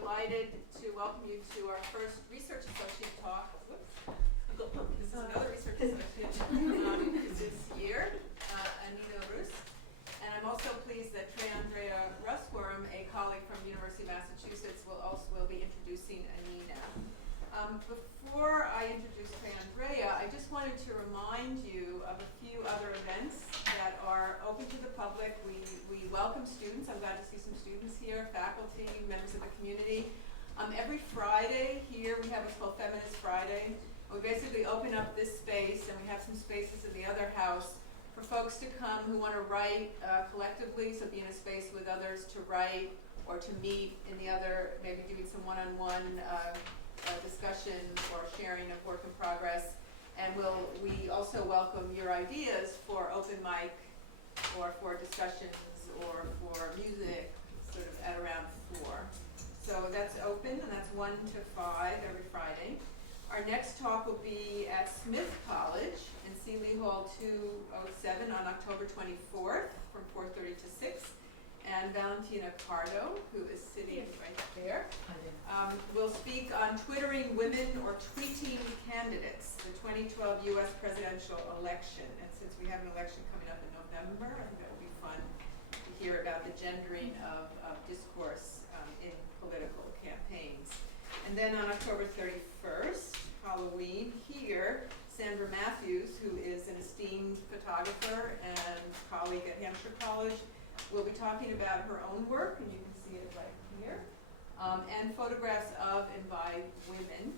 delighted to welcome you to our first Research Associate talk. This is another Research Associate this year, Annina Rüst. And I'm also pleased that Annina Rüst, a colleague from the University of Massachusetts, will be introducing Annina. Before I introduce Andrea, I just wanted to remind you of a few other events that are open to the public. We welcome students. I'm glad to see some students here, faculty, members of the community. Every Friday here we have what's called Feminist Friday. We basically open up this space, and we have some spaces in the other house for folks to come who want to write collectively, so be in a space with others to write or to meet in the other, maybe doing some one-on-one discussions or sharing of work in progress. And we also welcome your ideas for open mic or for discussions or for music sort of at around 4. So that's open, and that's 1 to 5 every Friday. Our next talk will be at Smith College in Seeley Hall 207 on October 24th from 4:30 to 6. And Valentina Cardo, who is sitting right there, will speak on twittering women or tweeting candidates, the 2012 U.S. presidential election. And since we have an election coming up in November, I think that will be fun to hear about the gendering of discourse in political campaigns. And then on October 31st, Halloween, here, Sandra Matthews, who is an esteemed photographer and colleague at Hampshire College, will be talking about her own work, and you can see it right here, and photographs of and by women.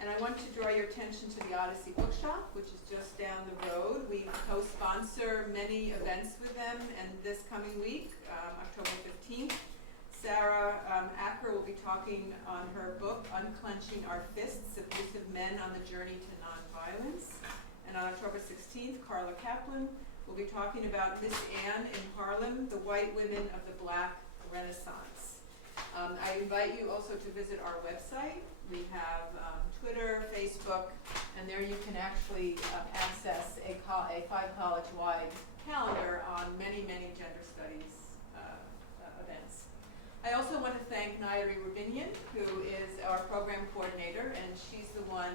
And I want to draw your attention to the Odyssey Bookshop, which is just down the road. We co-sponsor many events with them, and this coming week, October 15th, Sarah Acker will be talking on her book, Unclenching Our Fists, Abusive Men on the Journey to Nonviolence. And on October 16th, Carla Kaplan will be talking about Miss Anne in Harlem, the white women of the Black Renaissance. I invite you also to visit our website. We have Twitter, Facebook, and there you can actually access a 5-college-wide calendar on many, many gender studies events. I also want to thank Nairi Rubinian, who is our program coordinator, and she's the one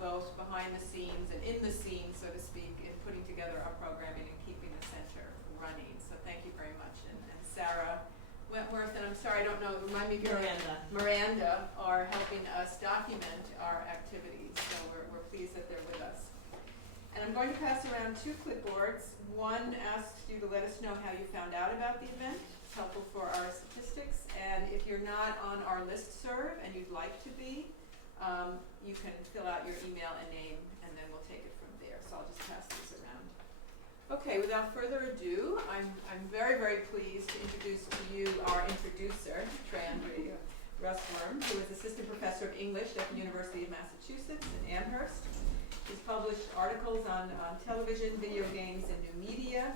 both behind the scenes and in the scenes, so to speak, in putting together our programming and keeping the center running. So thank you very much. And Sarah Wentworth, and I'm sorry, I don't know, remind me of your Miranda are helping us document our activities. So we're pleased that they're with us. And I'm going to pass around 2 clipboards. One asks you to let us know how you found out about the event. It's helpful for our statistics. And if you're not on our listserv and you'd like to be, you can fill out your email and name, and then we'll take it from there. So I'll just pass this around. Okay, without further ado, I'm very, very pleased to introduce to you our introducer, Andrea Rüst, who is Assistant Professor of English at the University of Massachusetts in Amherst. She's published articles on television, video games, and new media,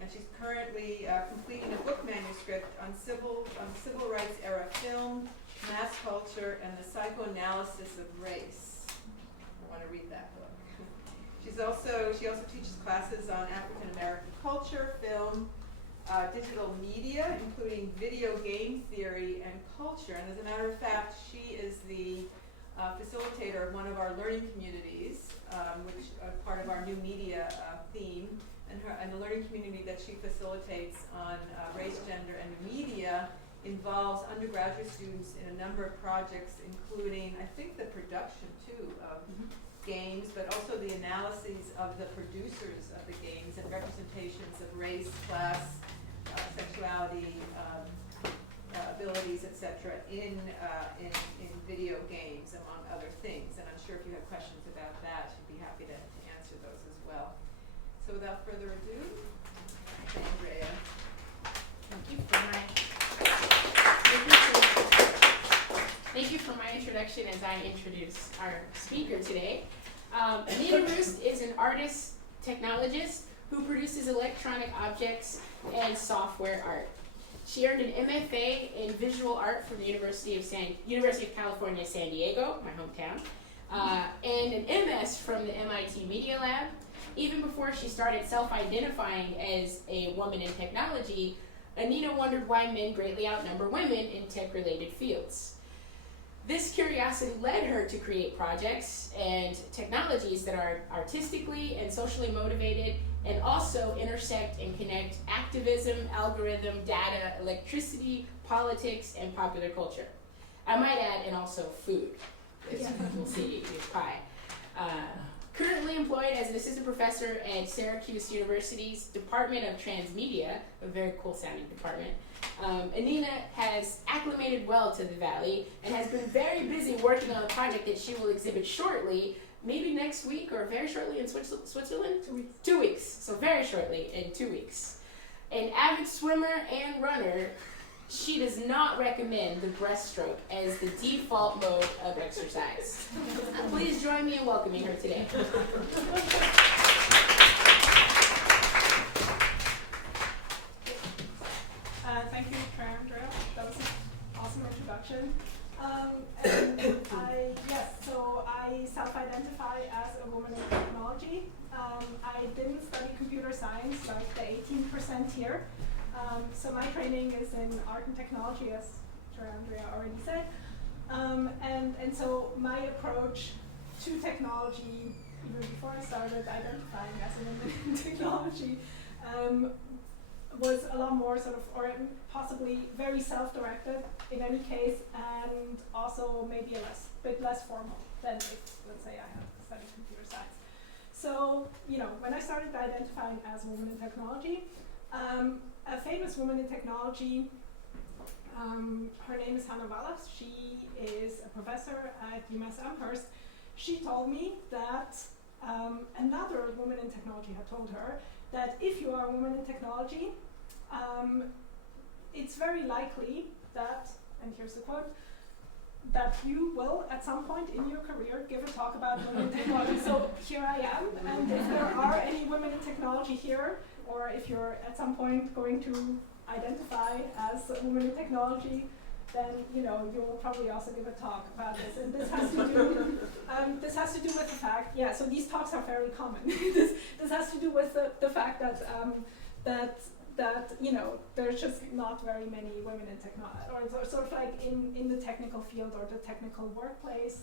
and she's currently completing a book manuscript on civil rights era film, mass culture, and the psychoanalysis of race. I want to read that book. She also teaches classes on African American culture, film, digital media, including video game theory and culture. And as a matter of fact, she is the facilitator of one of our learning communities, which is part of our new media theme. And the learning community that she facilitates on race, gender, and media involves undergraduate students in a number of projects, including, I think, the production, too, of games, but also the analyses of the producers of the games and representations of race, class, sexuality, abilities, etc., in video games, among other things. And I'm sure if you have questions about that, she'd be happy to answer those as well. So without further ado, Andrea. Thank you for my introduction as I introduce our speaker today. Annina Rüst is an artist-technologist who produces electronic objects and software art. She earned an MFA in visual art from the University of California, San Diego, my hometown, and an MS from the MIT Media Lab. Even before she started self-identifying as a woman in technology, Annina wondered why men greatly outnumber women in tech-related fields. This curiosity led her to create projects and technologies that are artistically and socially motivated and also intersect and connect activism, algorithm, data, electricity, politics, and popular culture. I might add, and also food, as we'll see with pie. Currently employed as an assistant professor at Syracuse University's Department of Transmedia, a very cool sounding department, Annina has acclimated well to the Valley and has been very busy working on a project that she will exhibit shortly, maybe next week or very shortly in Switzerland? 2 weeks. 2 weeks, so very shortly in 2 weeks. An avid swimmer and runner, she does not recommend the breaststroke as the default mode of exercise. Please join me in welcoming her today. Thank you, Andrea. That was an awesome introduction. So I self-identify as a woman in technology. I didn't study computer science like the 18% here. So my training is in art and technology, as Andrea already said. And so my approach to technology, even before I started identifying as a woman in technology, was a lot more sort of, or possibly very self-directed in any case, and also maybe a bit less formal than if, let's say, I had studied computer science. So, when I started identifying as a woman in technology, a famous woman in technology, her name is Hannah Wallace. She is a professor at UMass Amherst. She told me that another woman in technology had told her that if you are a woman in technology, it's very likely that, and here's the quote, that you will, at some point in your career, give a talk about women in technology. So here I am, and if there are any women in technology here, or if you're at some point going to identify as a woman in technology, then you'll probably also give a talk about this. And this has to do with the fact, so these talks are fairly common. this has to do with the fact that there's just not very many women in technology, or sort of like in the technical field or the technical workplace.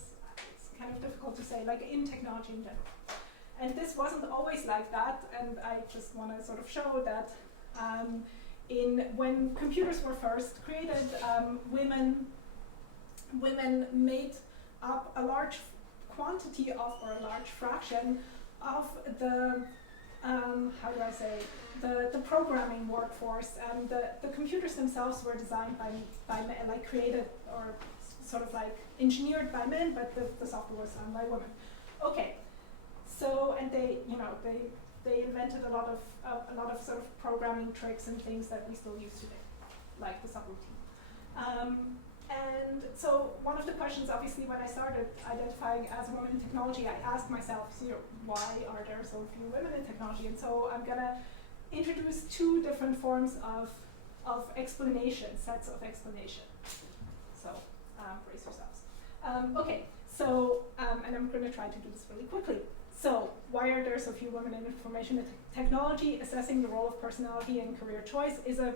It's kind of difficult to say, like in technology in general. And this wasn't always like that, and I just want to sort of show that when computers were first created, women made up a large quantity of, or a large fraction of the the programming workforce, and the computers themselves were designed by men, like created or sort of like engineered by men, but the software was done by women. Okay, so and they invented a lot of sort of programming tricks and things that we still use today, like the subroutine. And so one of the questions, obviously, when I started identifying as a woman in technology, I asked myself, why are there so few women in technology? And so I'm gonna introduce two different forms of explanation, sets of explanation. So brace yourselves. Okay, so and I'm gonna try to do this really quickly. So why are there so few women in information technology? Assessing the role of personality and career choice is a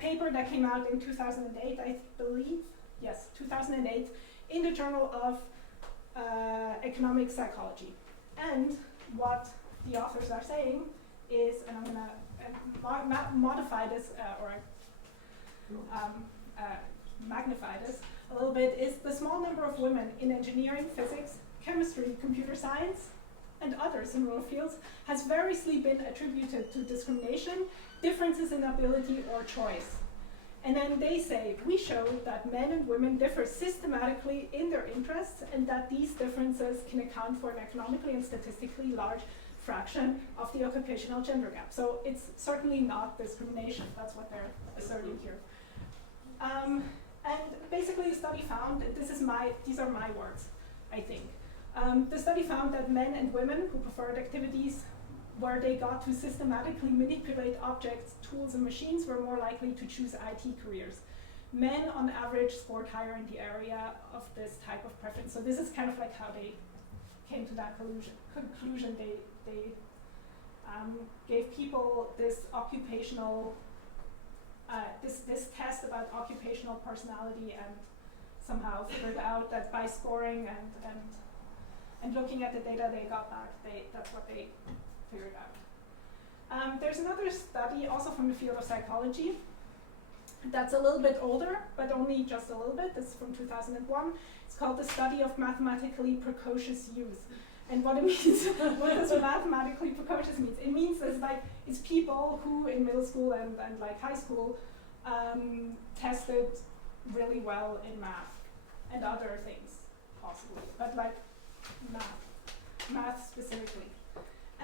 paper that came out in 2008, I believe. Yes, 2008, in the Journal of Economic Psychology. And what the authors are saying is, and I'm going to modify this magnify this a little bit, is the small number of women in engineering, physics, chemistry, computer science, and other similar fields has variously been attributed to discrimination, differences in ability, or choice. And then they say, we show that men and women differ systematically in their interests, and that these differences can account for an economically and statistically large fraction of the occupational gender gap. So it's certainly not discrimination. That's what they're asserting here. And basically the study found, these are my words, I think. The study found that men and women who preferred activities where they got to systematically manipulate objects, tools, and machines were more likely to choose IT careers. Men, on average, scored higher in the area of this type of preference. So this is kind of like how they came to that conclusion. They gave people this occupational this test about occupational personality and somehow figured out that by scoring and looking at the data they got back, that's what they figured out. There's another study also from the field of psychology that's a little bit older, but only just a little bit. This is from 2001. It's called the Study of Mathematically Precocious Youth. And what it means, what does mathematically precocious means? It means it's people who in middle school and like high school tested really well in math and other things possibly, but like math specifically.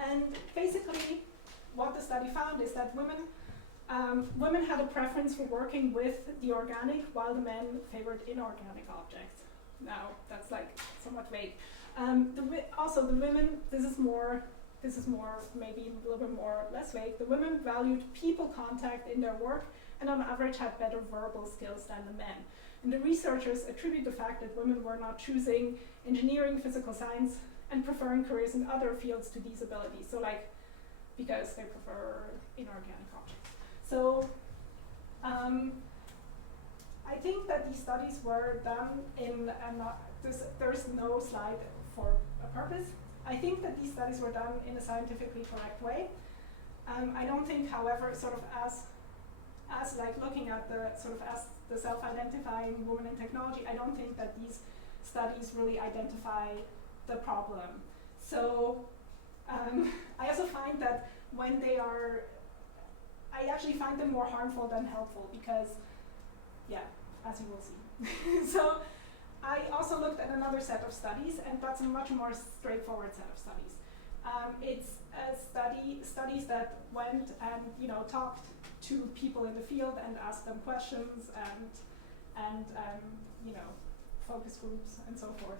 And basically what the study found is that women had a preference for working with the organic while the men favored inorganic objects. Now that's like somewhat vague. Also the women, this is more maybe a little bit more less vague. The women valued people contact in their work and on average had better verbal skills than the men. And the researchers attribute the fact that women were not choosing engineering, physical science, and preferring careers in other fields to these abilities. So because they prefer inorganic objects. So I think that these studies were done in, there's no slide for a purpose. I think that these studies were done in a scientifically correct way. I don't think, however, sort of as looking at as the self-identifying woman in technology, I don't think that these studies really identify the problem. So I also find that when they are, I actually find them more harmful than helpful because, yeah, as you will see. So I also looked at another set of studies, and that's a much more straightforward set of studies. It's studies that went and talked to people in the field and asked them questions and focus groups and so forth.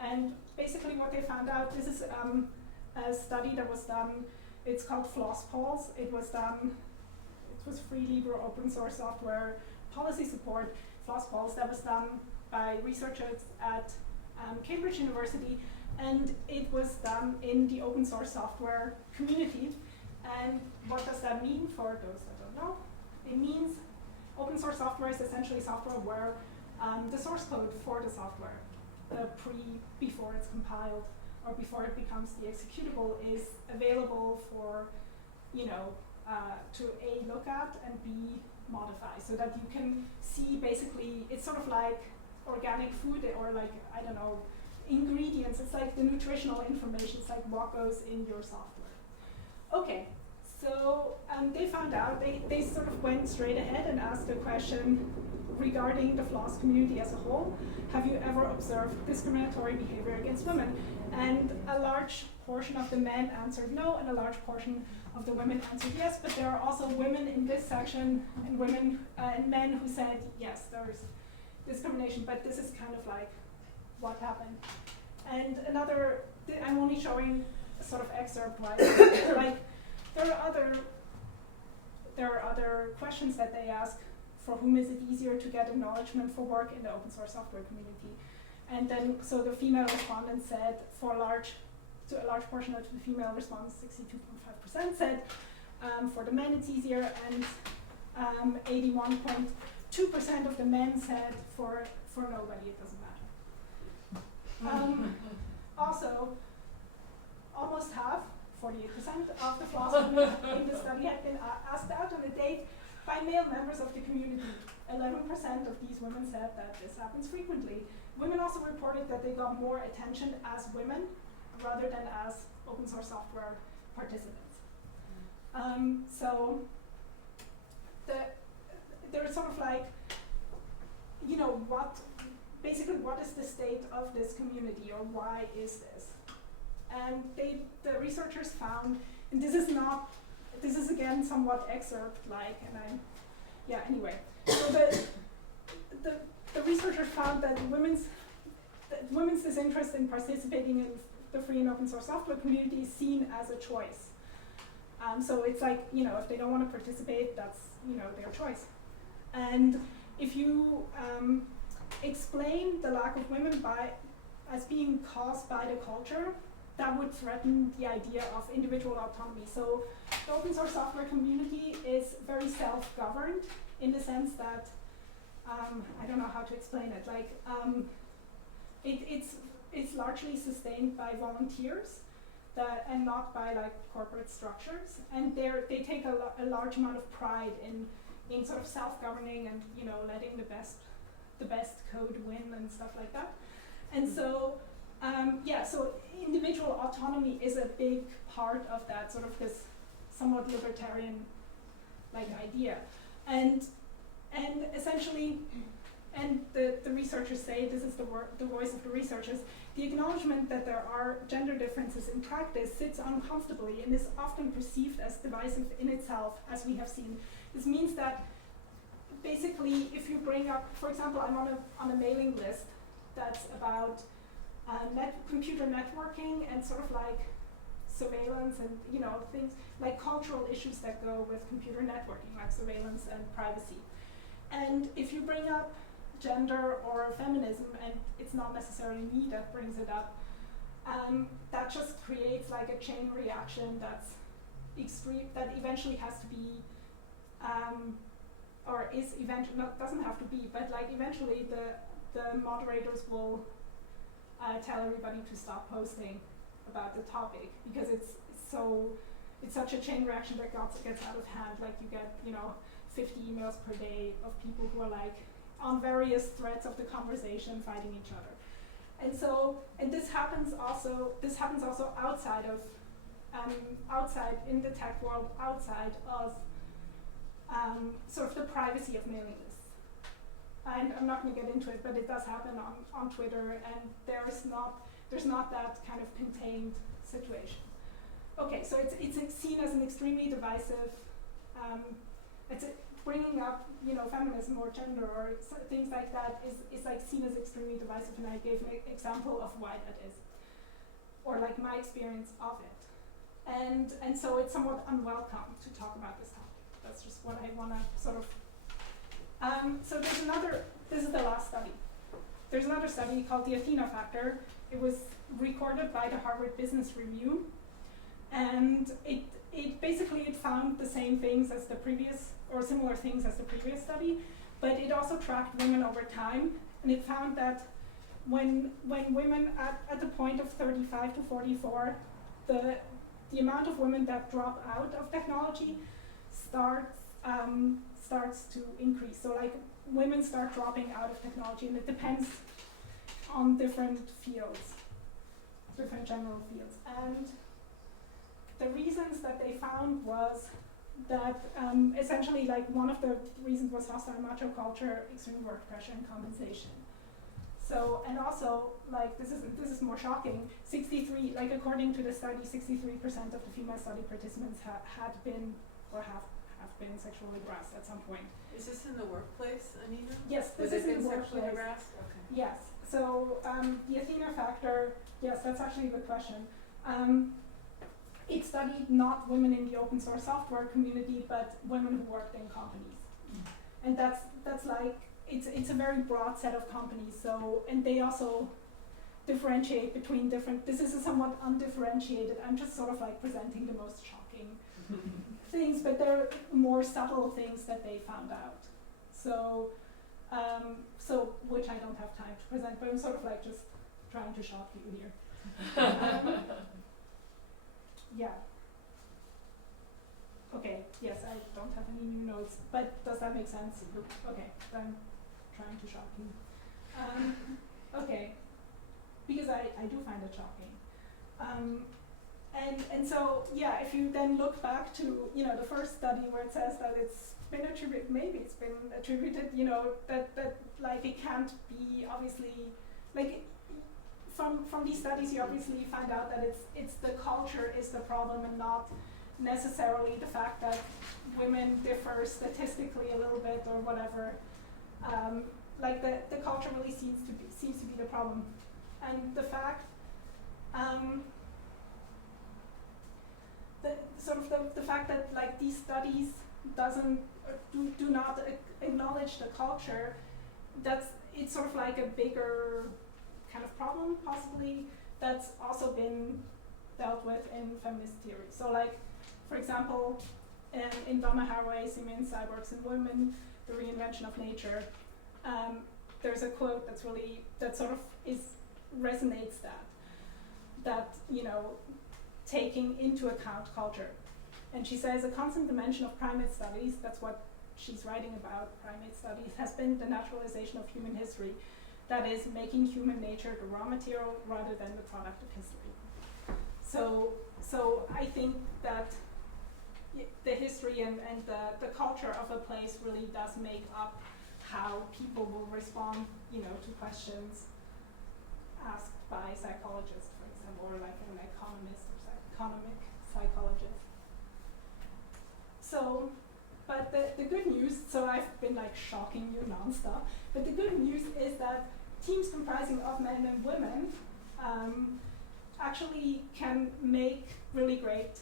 And basically what they found out, this is a study that was done, it's called Floss Polls. It was free, libre, open source software policy support, Floss Polls, that was done by researchers at Cambridge University, and it was done in the open source software community. And what does that mean for those that don't know? It means open source software is essentially software where the source code for the software, before it's compiled or before it becomes the executable, is available for, to A, look at, and B, modify, so that you can see basically, it's sort of like organic food or ingredients. It's like the nutritional information. It's like what goes in your software. Okay, so they found out, they sort of went straight ahead and asked a question regarding the Floss community as a whole. Have you ever observed discriminatory behavior against women? And a large portion of the men answered no, and a large portion of the women answered yes, but there are also women in this section and women and men who said yes, there's discrimination, but this is kind of like what happened. And I'm only showing a sort of excerpt, like there are other questions that they ask. For whom is it easier to get acknowledgement for work in the open source software community? And then, so the female respondent said, a large portion of the female respondents, 62.5%, said for the men it's easier, and 81.2% of the men said for nobody it doesn't matter. Also, almost half, 48% of the Floss in the study had been asked out on a date by male members of the community. 11% of these women said that this happens frequently. Women also reported that they got more attention as women rather than as open source software participants. So they're sort of like, what is the state of this community, or why is this? And the researchers found, and this is again somewhat excerpt-like, anyway. So the researchers found that women's disinterest in participating in the free and open source software community is seen as a choice. So it's like, if they don't want to participate, that's, their choice. And if you explain the lack of women as being caused by the culture, that would threaten the idea of individual autonomy. So the open source software community is very self-governed in the sense that, I don't know how to explain it, like, it's largely sustained by volunteers and not by like corporate structures, and they take a large amount of pride in sort of self-governing and, you know, letting the best code win and stuff like that. And so, so individual autonomy is a big part of that sort of this somewhat libertarian like idea. And essentially, and the researchers say, this is the voice of the researchers, the acknowledgement that there are gender differences in practice sits uncomfortably and is often perceived as divisive in itself, as we have seen. This means that basically, if you bring up, for example, I'm on a mailing list that's about computer networking and sort of like surveillance and, you know, things like cultural issues that go with computer networking, like surveillance and privacy. And if you bring up gender or feminism, and it's not necessarily me that brings it up, that just creates like a chain reaction that's extreme, that eventually has to be, or is eventually, doesn't have to be, but like eventually the moderators will tell everybody to stop posting about the topic, because it's such a chain reaction that gets out of hand. Like you get, you know, 50 emails per day of people who are like on various threads of the conversation fighting each other. And so, and this happens also outside of, outside in the tech world, outside of sort of the privacy of mailing lists. And I'm not going to get into it, but it does happen on Twitter, and there's not that kind of contained situation. Okay, so it's seen as an extremely divisive, bringing up, you know, feminism or gender or things like that is like seen as extremely divisive, and I gave an example of why that is, or like my experience of it. And so it's somewhat unwelcome to talk about this topic. That's just what I want to sort of, so this is the last study. There's another study called the Athena Factor. It was recorded by the Harvard Business Review, and it basically found the same things as the previous, or similar things as the previous study, but it also tracked women over time, and it found that when women at the point of 35 to 44, the amount of women that drop out of technology starts to increase. So like women start dropping out of technology, and it depends on different fields, different general fields. And the reasons that they found was that essentially, like, one of the reasons was hostile macho culture, extreme work pressure, and compensation. So, and also, like, this is more shocking, 63, like according to the study, 63% of the female study participants had been or have been sexually harassed at some point. Is this in the workplace, Annina? Yes, this is in the workplace. Sexually harassed? Okay. Yes. So the Athena Factor, yes, that's actually the question. It studied not women in the open source software community, but women who worked in companies. And that's like, it's a very broad set of companies. So, and they also differentiate between different, this is a somewhat undifferentiated, I'm just sort of like presenting the most shocking things, but there are more subtle things that they found out. So, which I don't have time to present, but I'm sort of like just trying to shock you here. Yeah. Okay, yes, I don't have any new notes, but does that make sense? Okay, so I'm trying to shock you. Okay, because I do find it shocking. And so, yeah, if you then look back to, you know, the first study where it says that it's been attributed, maybe it's been attributed, you know, that like it can't be obviously, like, from these studies you obviously find out that it's the culture is the problem and not necessarily the fact that women differ statistically a little bit or whatever. Like the culture really seems to be the problem, and the fact the fact that like these studies do not acknowledge the culture, it's sort of like a bigger kind of problem possibly that's also been dealt with in feminist theory. So like, for example, in Donna Haraway's Women, Cyborgs and Women, the reinvention of nature, there's a quote that sort of resonates that taking into account culture. And she says, a constant dimension of primate studies, that's what she's writing about, primate studies, has been the naturalization of human history. That is, making human nature the raw material rather than the product of history. So I think that the history and the culture of a place really does make up how people will respond, to questions asked by psychologists, for example, or like an economist or economic psychologist. So, but the good news, so I've been like shocking you nonstop, but the good news is that teams comprising of men and women actually can make really great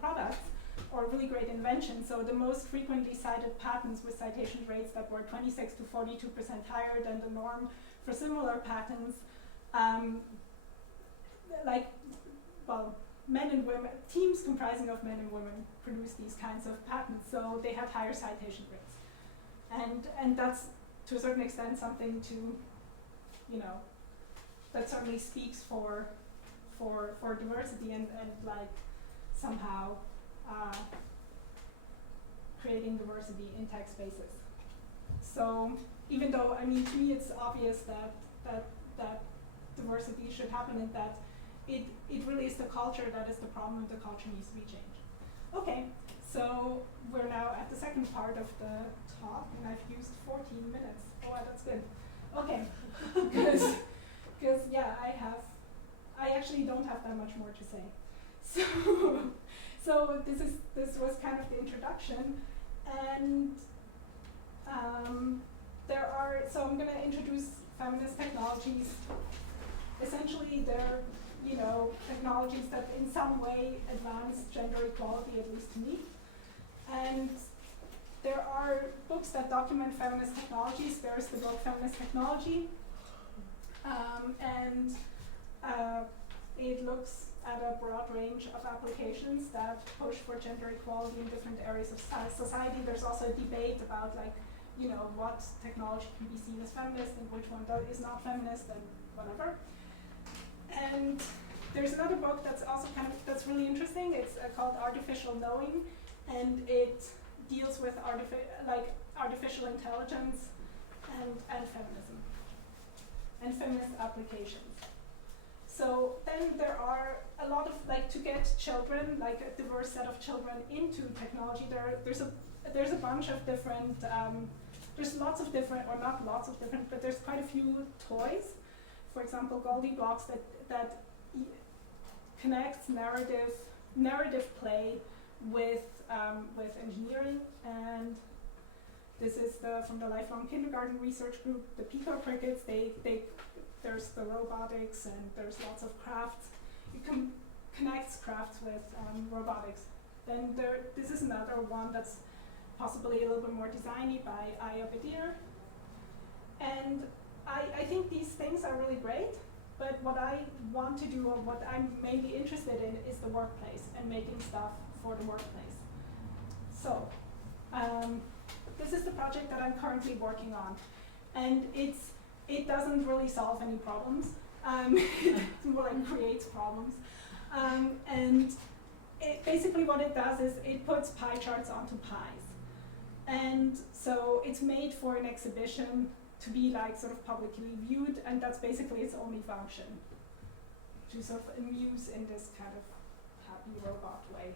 products or really great inventions. So the most frequently cited patents with citation rates that were 26 to 42% higher than the norm for similar patents, men and women, teams comprising of men and women produce these kinds of patents, so they have higher citation rates. And that's, to a certain extent, something to, that certainly speaks for diversity and like somehow creating diversity in tech spaces. So even though, to me it's obvious that diversity should happen and that it really is the culture that is the problem and the culture needs to be changed. Okay, so we're now at the second part of the talk and I've used 14 minutes. Oh, wow, that's good. Okay, because yeah, I actually don't have that much more to say. So this was kind of the introduction, and so I'm going to introduce feminist technologies. Essentially, they're technologies that in some way advance gender equality, at least to me. And there are books that document feminist technologies. There's the book Feminist Technology, and it looks at a broad range of applications that push for gender equality in different areas of society. There's also a debate about what technology can be seen as feminist and which one is not feminist and whatever. And there's another book that's also that's really interesting. It's called Artificial Knowing, and it deals with artificial intelligence and feminism and feminist applications. So then there are a lot of to get children, like a diverse set of children into technology. There's a bunch of different. There's lots of different, or not lots of different, but there's quite a few toys. For example, Goldilocks that connects narrative play with engineering, and this is from the Lifelong Kindergarten Research Group, the Pico Crickets. There's the robotics, and there's lots of crafts. It connects crafts with robotics. Then this is another one that's possibly a little bit more designy by Aya Badir. And I think these things are really great, but what I want to do, or what I'm mainly interested in, is the workplace and making stuff for the workplace. So this is the project that I'm currently working on, and it doesn't really solve any problems. It more like creates problems, and basically what it does is it puts pie charts onto pies, and so it's made for an exhibition to be sort of publicly viewed, and that's basically its only function, to sort of amuse in this kind of happy robot way,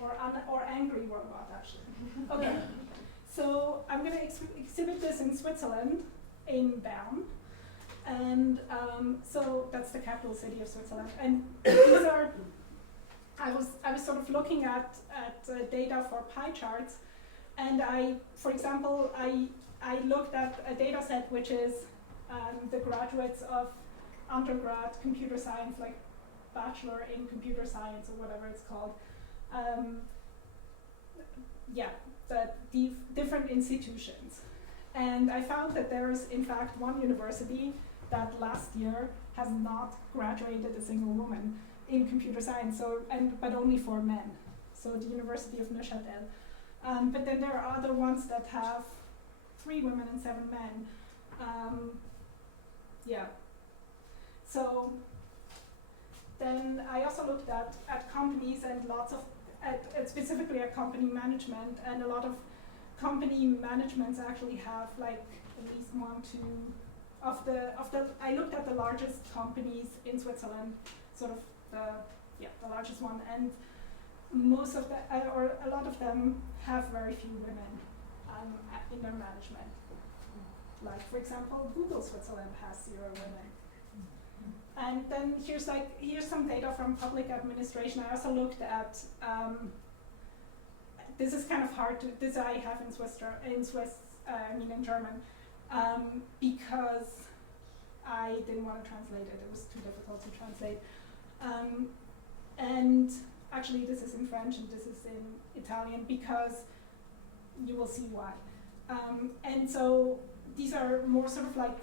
or angry robot actually. Okay, so I'm going to exhibit this in Switzerland, in Bern, and so that's the capital city of Switzerland. And these are, I was sort of looking at data for pie charts, and for example, I looked at a data set which is the graduates of undergrad computer science, like bachelor in computer science or whatever it's called. The different institutions. And I found that there is in fact one university that last year has not graduated a single woman in computer science, but only for men. So the University of Neuchâtel. But then there are other ones that have 3 women and 7 men. Yeah. So then I also looked at companies and at specifically at company management, and a lot of company managements actually have like at least 1, 2 of the I looked at the largest companies in Switzerland, sort of the largest one, and most of the or a lot of them have very few women in their management. Like for example, Google Switzerland has 0 women. And then here's some data from public administration. I also looked at this is kind of hard to this I have in German because I didn't want to translate it. It was too difficult to translate. And actually, this is in French and this is in Italian because you will see why. And so these are more sort of like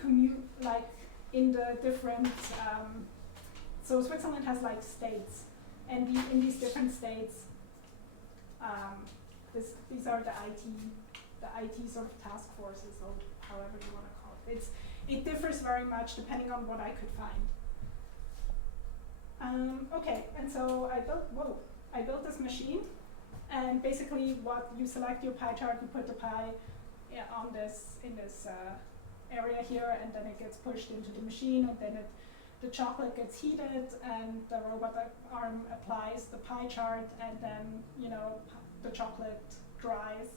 in the different, so Switzerland has like states, and in these different states, these are the IT sort of task forces, or however you want to call it. It differs very much depending on what I could find. Okay, and so I built this machine, and basically what you select your pie chart, you put the pie in this area here, and then it gets pushed into the machine, and then the chocolate gets heated, and the robot arm applies the pie chart, and then the chocolate dries.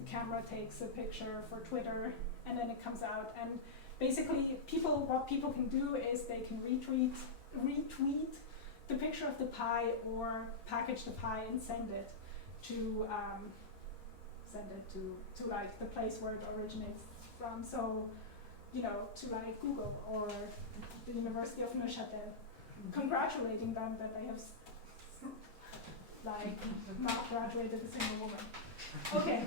The camera takes a picture for Twitter, and then it comes out. And basically, what people can do is they can retweet the picture of the pie, or package the pie and send it to like the place where it originates from. So, to like Google or the University of Neuchâtel, congratulating them that they have not graduated a single woman. Okay.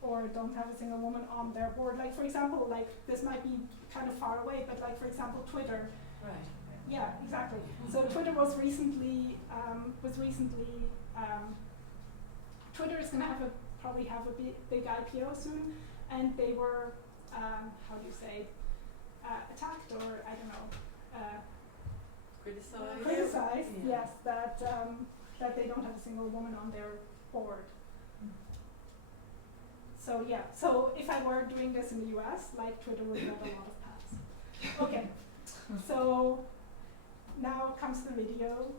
Or don't have a single woman on their board. Like for example, like this might be kind of far away, but like for example, Twitter. Right. Yeah, exactly. So Twitter was recently Twitter is going to probably have a big IPO soon, and they were how do you say attacked, or I don't know, criticized. Yeah. Yes, that they don't have a single woman on their board. So yeah, so if I were doing this in the US, like Twitter would get a lot of paths. Okay, so now comes the video.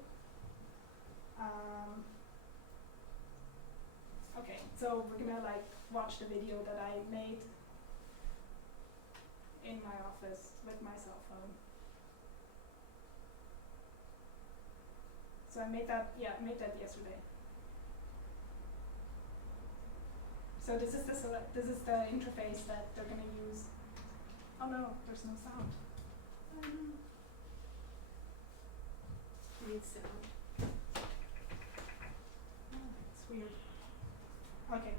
Okay, so we're gonna like watch the video that I made in my office with my cell phone. So I made that yesterday. So this is the interface that they're going to use. Oh no, there's no sound. Need sound. Oh, it's weird. Okay.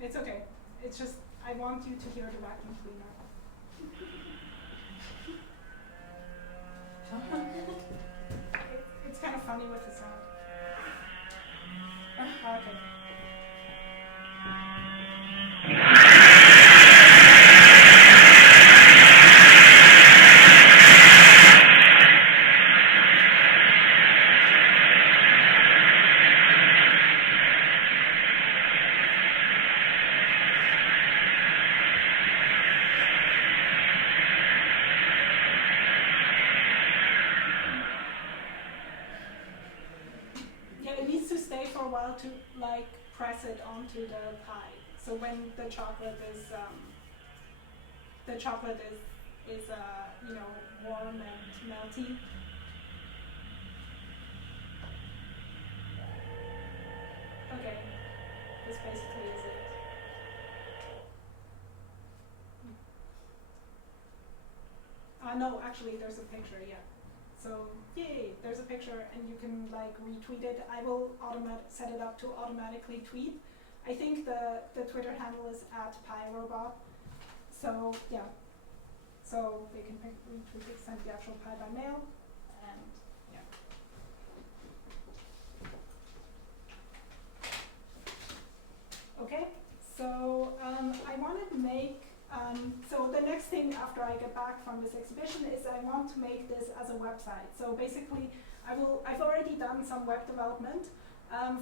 It's okay. It's just I want you to hear the vacuum cleaner. It's kind of funny with the sound. Okay. To like press it onto the pie. So when the chocolate is warm and melty. Okay, this basically is it. No, actually there's a picture, yeah. So yay, there's a picture, and you can like retweet it. I will set it up to automatically tweet. I think the Twitter handle is @PieRobot. So yeah, so they can retweet it, send the actual pie by mail, and yeah. want to make, so the next thing after I get back from this exhibition is I want to make this as a website. So basically, I've already done some web development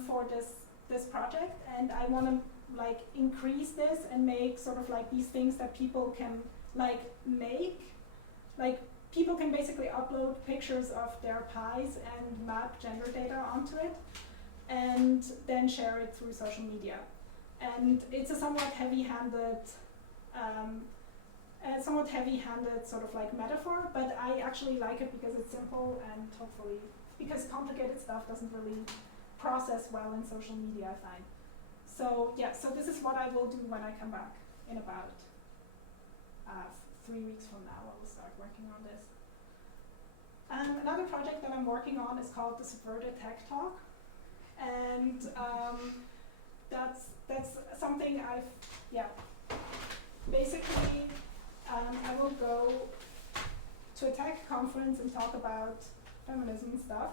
for this project, and I want to like increase this and make sort of like these things that people can like make. Like people can basically upload pictures of their pies and map gender data onto it, and then share it through social media. And it's a somewhat heavy-handed sort of like metaphor, but I actually like it because it's simple and hopefully, because complicated stuff doesn't really process well in social media, I find. So yeah, so this is what I will do when I come back in about 3 weeks from now. I will start working on this. Another project that I'm working on is called the Detect Awk, and that's something basically I will go to a tech conference and talk about feminism and stuff,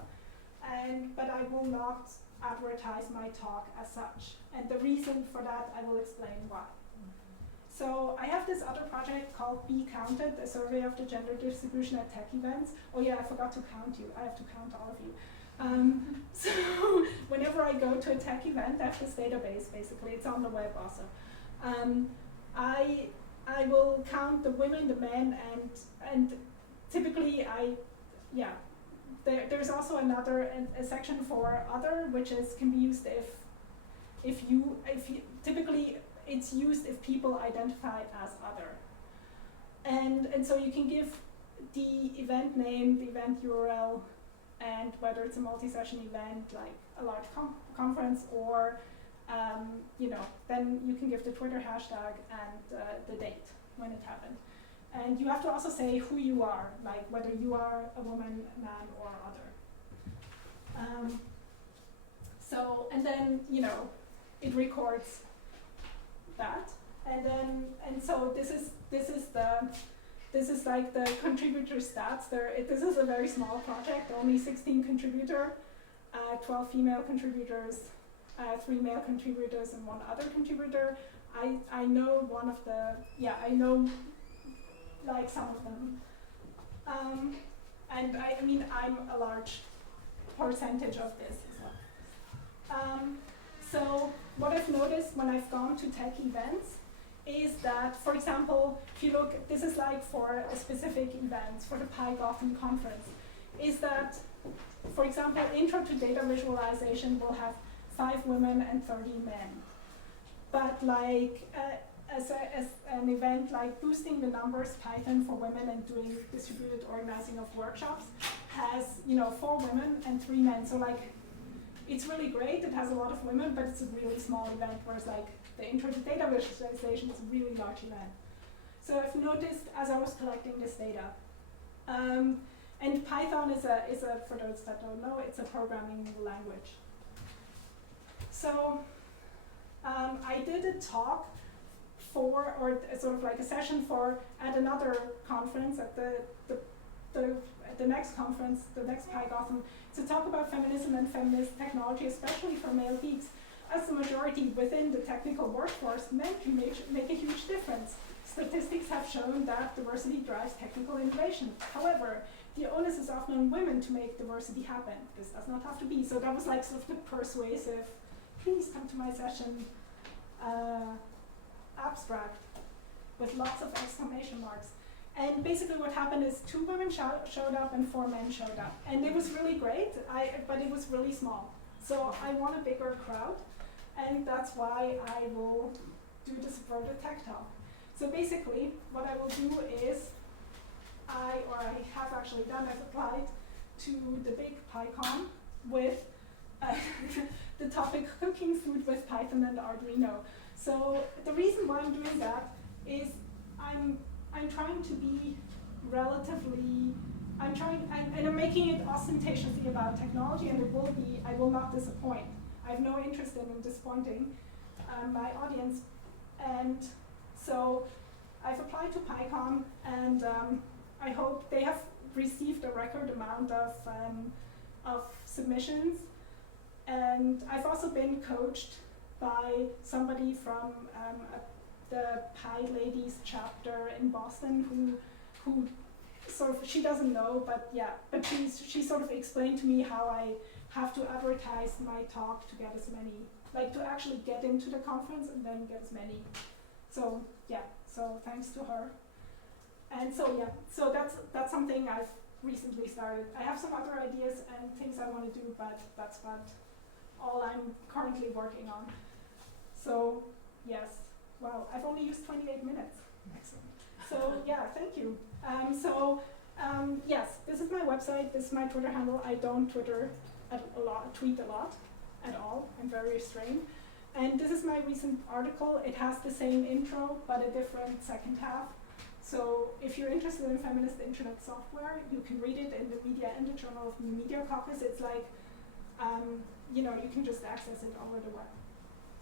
but I will not advertise my talk as such. And the reason for that, I will explain why. So I have this other project called BeCounted, a survey of the gender distribution at tech events. Oh yeah, I forgot to count you. I have to count all of you. So whenever I go to a tech event, I have this database, basically. It's on the web also. I will count the women, the men, and typically there's also a section for other, which can be used if you typically it's used if people identify as other. And so you can give the event name, the event URL, and whether it's a multi-session event like a large conference or then you can give the Twitter hashtag and the date when it happened. And you have to also say who you are, like whether you are a woman, man, or other. And then it records that, and so this is like the contributor stats. This is a very small project, only 16 contributor, 12 female contributors, 3 male contributors, and 1 other contributor. I know one of the, I know like some of them. And I mean, I'm a large percentage of this as well. So what I've noticed when I've gone to tech events is that, for example, if you look, this is like for a specific event, for the PyGotham conference, is that, for example, Intro to Data Visualization will have 5 women and 30 men. But like, as an event like Boosting the Numbers Python for Women and doing distributed organizing of workshops has 4 women and 3 men. So like, it's really great, it has a lot of women, but it's a really small event, whereas like the Intro to Data Visualization is a really large event. So I've noticed as I was collecting this data, and Python is a, for those that don't know, it's a programming language. So I did a talk or sort of like a session at another conference, at the next conference, the next PyGotham, to talk about feminism and feminist technology, especially for male geeks. As the majority within the technical workforce, men can make a huge difference. Statistics have shown that diversity drives technical innovation. However, the onus is often on women to make diversity happen. This does not have to be. So that was like sort of the persuasive, please come to my session, abstract with lots of exclamation marks. And basically what happened is 2 women showed up and 4 men showed up. And it was really great, but it was really small. So I want a bigger crowd, and that's why I will do the Subverted Tech Talk. So basically, what I will do is, I have actually done, I've applied to the big PyCon with the topic cooking food with Python and Arduino. So the reason why I'm doing that is I'm trying to be relatively, and I'm making it ostentatiously about technology, and I will not disappoint. I have no interest in disappointing my audience. And so I've applied to PyCon, and I hope they have received a record amount of submissions. And I've also been coached by somebody from the Pi Ladies chapter in Boston who sort of, she doesn't know, but she sort of explained to me how I have to advertise my talk to get as many, like to actually get into the conference and then get as many. So thanks to her. And so that's something I've recently started. I have some other ideas and things I want to do, but that's about all I'm currently working on. So yes, well, I've only used 28 minutes. Excellent. So yeah, thank you. Yes, this is my website. This is my Twitter handle. I don't tweet a lot at all. I'm very restrained. And this is my recent article. It has the same intro, but a different second half. So if you're interested in feminist internet software, you can read it in the media in the Journal of Media Caucus. It's like, you can just access it over the web.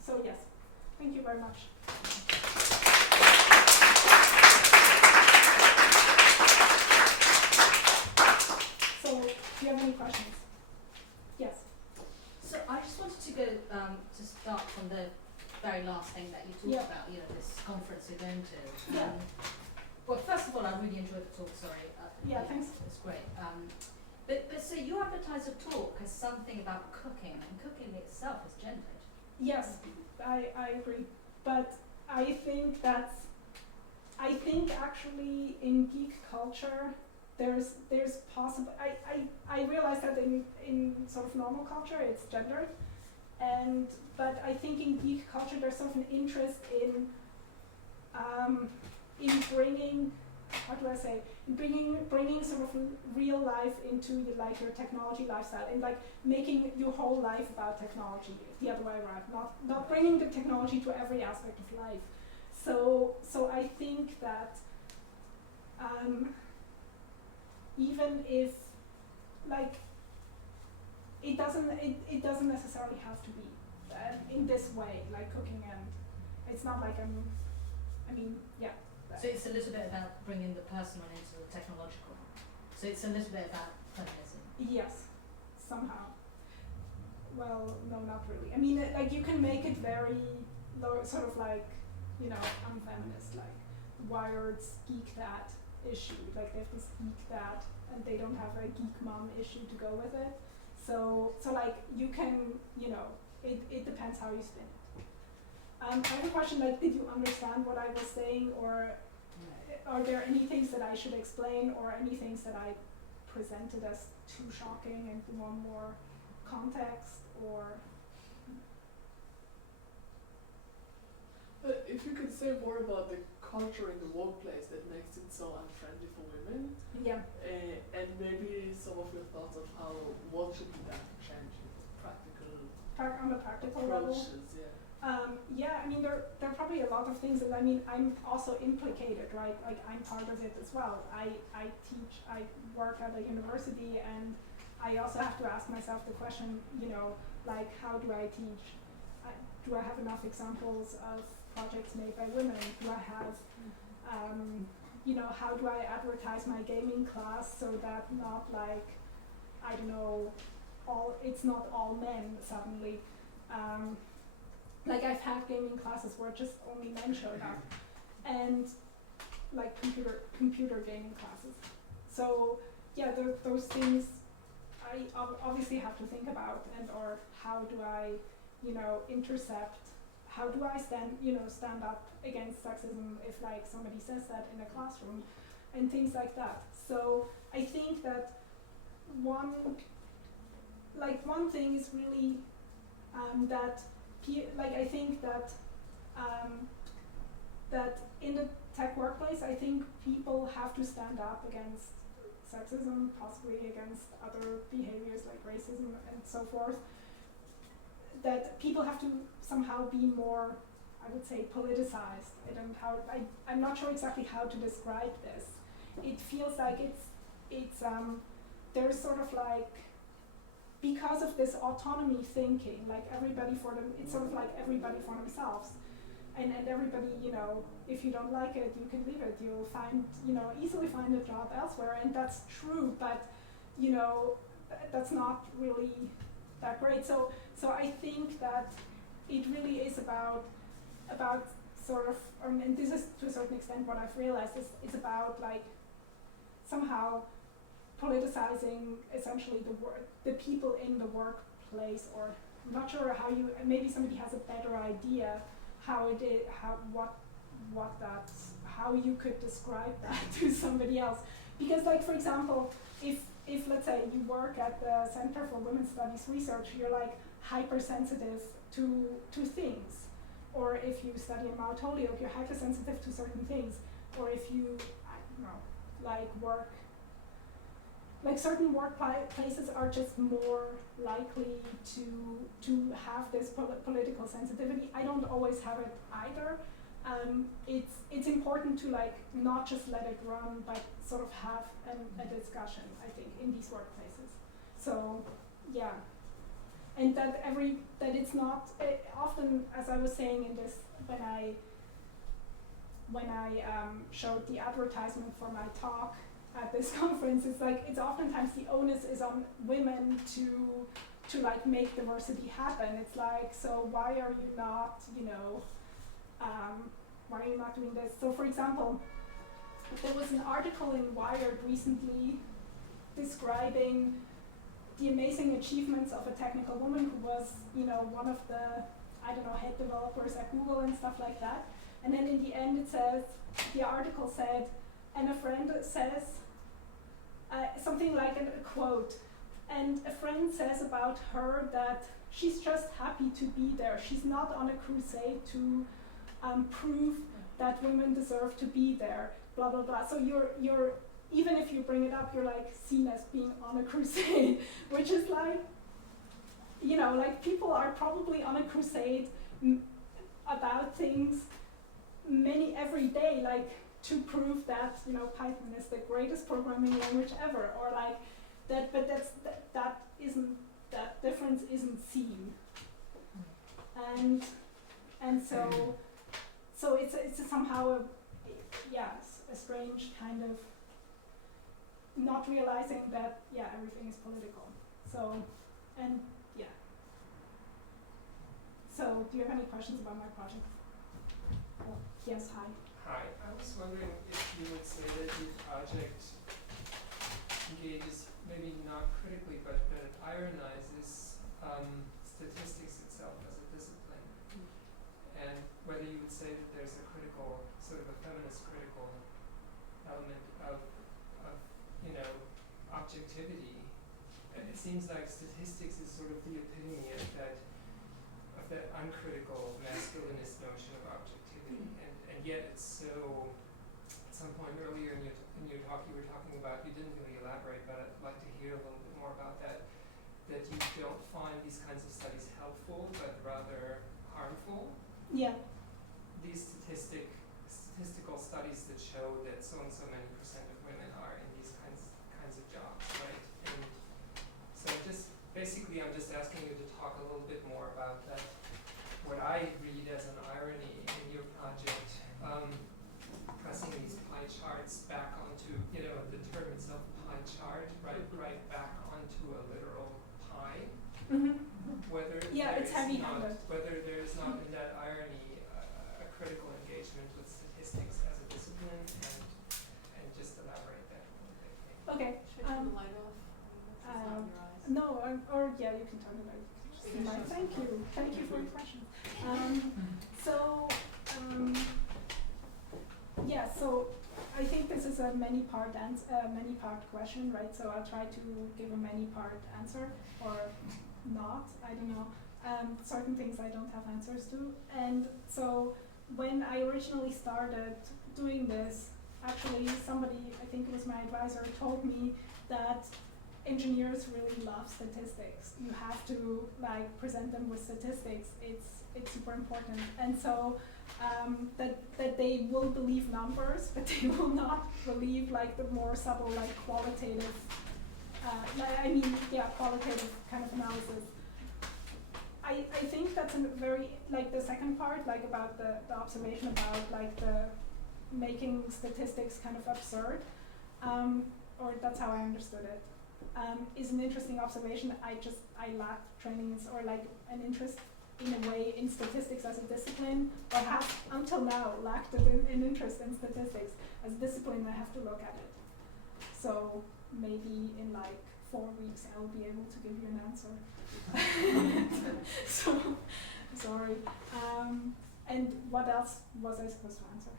So yes, thank you very much. So do you have any questions? Yes. So I just wanted to go to start from the very last thing that you talked about, this conference you're going to. Well, first of all, I really enjoyed the talk, sorry. Thanks. It was great. But so you advertise a talk as something about cooking, and cooking itself is gendered. Yes, I agree. But I think actually in geek culture, there's possible, I realize that in sort of normal culture it's gendered, but I think in geek culture there's sort of an interest in bringing, how do I say, bringing sort of real life into your technology lifestyle, and like making your whole life about technology, the other way around, not bringing the technology to every aspect of life. So I think that even if like it doesn't necessarily have to be in this way, like cooking, and it's not like So it's a little bit about bringing the personal into the technological. So it's a little bit about feminism. Yes, somehow. Well, no, not really. I mean, like you can make it very low, sort of like, unfeminist, like Wired's Geek That issue. Like they have this Geek That, and they don't have a Geek Mom issue to go with it. So like you can, it depends how you spin it. I have a question, like, did you understand what I was saying, or are there any things that I should explain, or any things that I presented as too shocking and you want more context, or? If you could say more about the culture in the workplace that makes it so unfriendly for women, Yeah. and maybe some of your thoughts of what should be done to change it, practical On a practical level. approaches, I mean, there are probably a lot of things, and I mean, I'm also implicated, right? Like, I'm part of it as well. I teach, I work at a university, and I also have to ask myself the question, like, how do I teach? Do I have enough examples of projects made by women? Do I have, how do I advertise my gaming class so that not like, I don't know, it's not all men suddenly. Like I've had gaming classes where just only men showed up, and like computer gaming classes. So yeah, those things I obviously have to think about, or how do I, intercept? How do I stand up against sexism if like somebody says that in a classroom, and things like that. So I think that one thing is really that. I think that that in the tech workplace, I think people have to stand up against sexism, possibly against other behaviors like racism and so forth. That people have to somehow be more, I would say, politicized. I'm not sure exactly how to describe this. It feels like it's there's sort of like, because of this autonomy thinking, like it's sort of like everybody for themselves, and everybody, if you don't like it, you can leave it. You'll easily find a job elsewhere, and that's true. But that's not really that great. So I think that it really is about sort of, and this is to a certain extent what I've realized, is it's about like somehow politicizing essentially the people in the workplace, or I'm not sure how you, maybe somebody has a better idea how it is, what that's, how you could describe that to somebody else. Because like, for example, if let's say you work at the Center for Women's Studies Research, you're like hypersensitive to things. Or if you study in Mount Holyoke, you're hypersensitive to certain things. Or if you, I don't know, like work, like certain workplaces are just more likely to have this political sensitivity. I don't always have it either. It's important to like not just let it run, but sort of have a discussion, I think, in these workplaces. So yeah, and that it's not often, as I was saying in this, when I showed the advertisement for my talk at this conference, it's like it's oftentimes the onus is on women to like make diversity happen. It's like, so why are you not, why are you not doing this? So for example, there was an article in Wired recently describing the amazing achievements of a technical woman who was, one of the, I don't know, head developers at Google and stuff like that. And then in the end it says, the article said, and a friend says, something like a quote, and a friend says about her that she's just happy to be there. She's not on a crusade to prove that women deserve to be there, blah, blah, blah. So you're even if you bring it up, you're like seen as being on a crusade, which is like, like people are probably on a crusade about things every day, like to prove that, Python is the greatest programming language ever, or like that, but that difference isn't seen. And so it's somehow a strange kind of not realizing that, everything is political. So, and so do you have any questions about my project? Oh, yes, hi. Hi, I was wondering if you would say that your project engages, maybe not critically, but that it ironizes statistics itself as a discipline, and whether you would say that there's a critical, sort of a feminist critical element of objectivity. It seems like statistics is sort of the epitome of that uncritical masculinist notion of objectivity, and yet it's so. At some point earlier in your talk, you were talking about, you didn't really elaborate, but I'd like to hear a little bit more about that. That you don't find these kinds of studies helpful, but rather harmful. Yeah. These statistical studies that show that so and so many % of women are in these kinds of jobs, right? And so basically I'm just asking you to talk a little bit more about that, what I read as an irony in your project, pressing these pie charts back onto, the term itself, pie chart, right back onto a literal pie. Mm-hmm. Whether it's heavy-handed. Whether there's not in that irony a critical engagement with statistics as a discipline, and just elaborate that a little bit. Okay. Should I turn the light off? It's not in your eyes. No, you can turn it on. Thank you for your question. So I think this is a many-part question, right? So I'll try to give a many-part answer, or not, I don't know. Certain things I don't have answers to. And so when I originally started doing this, actually somebody, I think it was my advisor, told me that engineers really love statistics. You have to present them with statistics. It's super important. And so that they will believe numbers, but they will not believe the more subtle qualitative, qualitative kind of analysis. I think that's a very, the second part, about the observation about the making statistics kind of absurd, or that's how I understood it, is an interesting observation. I lack training or an interest in a way in statistics as a discipline, or have until now lacked an interest in statistics as a discipline, I have to look at it. So maybe in like 4 weeks I will be able to give you an answer. So, sorry. And what else was I supposed to answer?